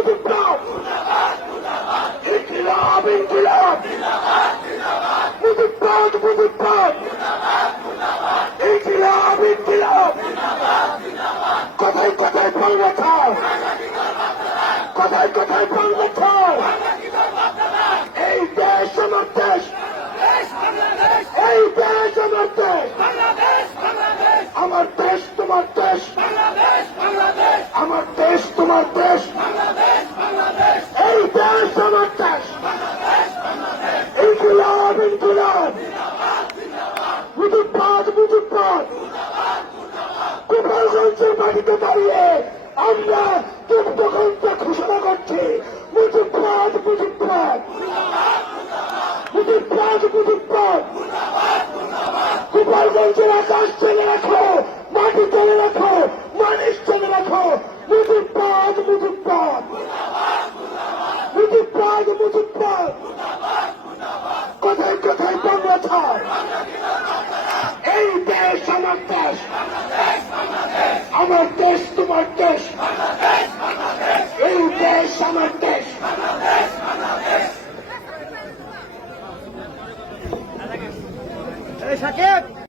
মুজিববাদ, ইনকিলাব ইনকিলাব, মুজিববাদ মুজিববাদ, ইনকিলাব ইনকিলাব। কথায় কথায় ফল বাঁচাও, কথায় কথায় ফল বাঁচাও। এই দেশ আমার দেশ, এই দেশ আমার দেশ, আমার দেশ তোমার দেশ, আমার দেশ তোমার দেশ, এই দেশ আমার দেশ। ইনকিলাব ইনকিলাব, মুজিববাদ মুজিববাদ। গোপালগঞ্জের মাটিতে দাঁড়িয়ে আমরা যুদ্ধঘণ্টা ঘোষণা করছি, মুজিববাদ মুজিববাদ, মুজিববাদ মুজিববাদ। গোপালগঞ্জের আকাশ চেনে রাখো, মাটি চেনে রাখো, মানুষ চেনে রাখো, মুজিববাদ মুজিববাদ, মুজিববাদ মুজিববাদ। কোথায় কোথায় বাংলা ছাড়, এই দেশ আমার দেশ, আমার দেশ তোমার দেশ, এই দেশ আমার দেশ।